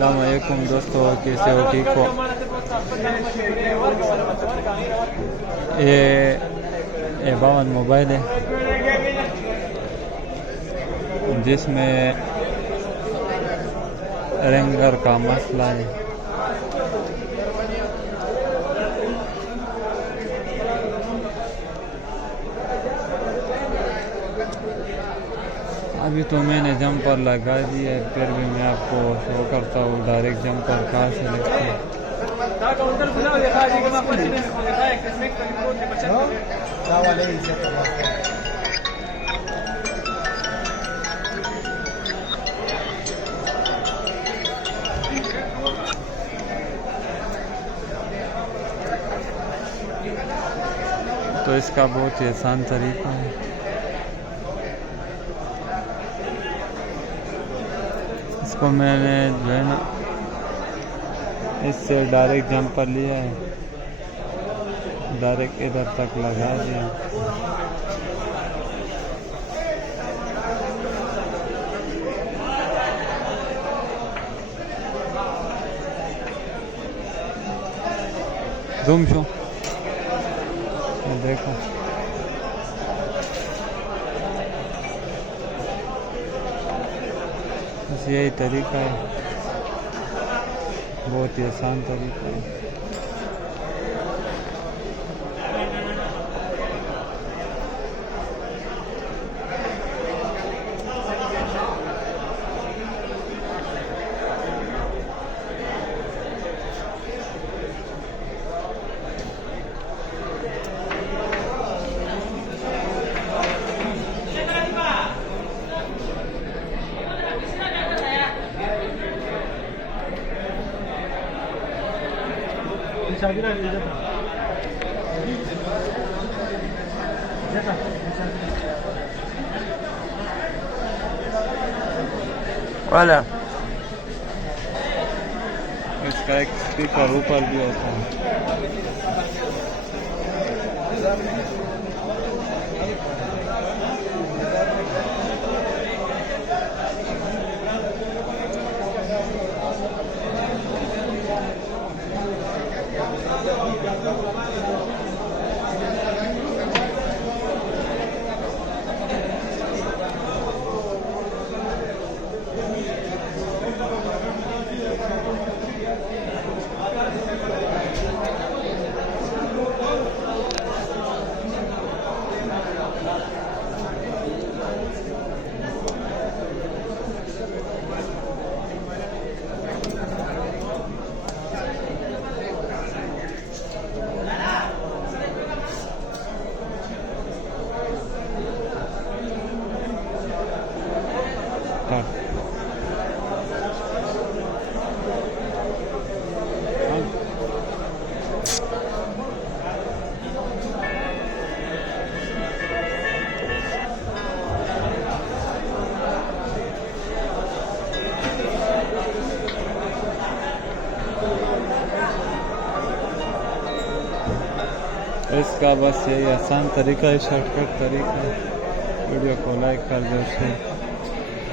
अस्सलाम वालेकुम दोस्तों, कैसे हो? ठीक हो? ये 52 मोबाइल है जिसमें रेंगर का मसला है। अभी तो मैंने जंपर लगा दिया है, फिर भी मैं आपको शो करता हूँ डायरेक्ट जंपर कहाँ से लगता है। तो इसका बहुत ही आसान तरीका है। इसको मैंने जो है ना इससे डायरेक्ट जंपर लिया है, डायरेक्ट इधर तक लगा दिया। जूम शो देखो, बस यही तरीका है, बहुत ही आसान तरीका है। वाला इसका एक स्पीकर ऊपर भी होता है। इसका बस यही आसान तरीका है, शॉर्टकट तरीका है। वीडियो को लाइक कर दो, शेयर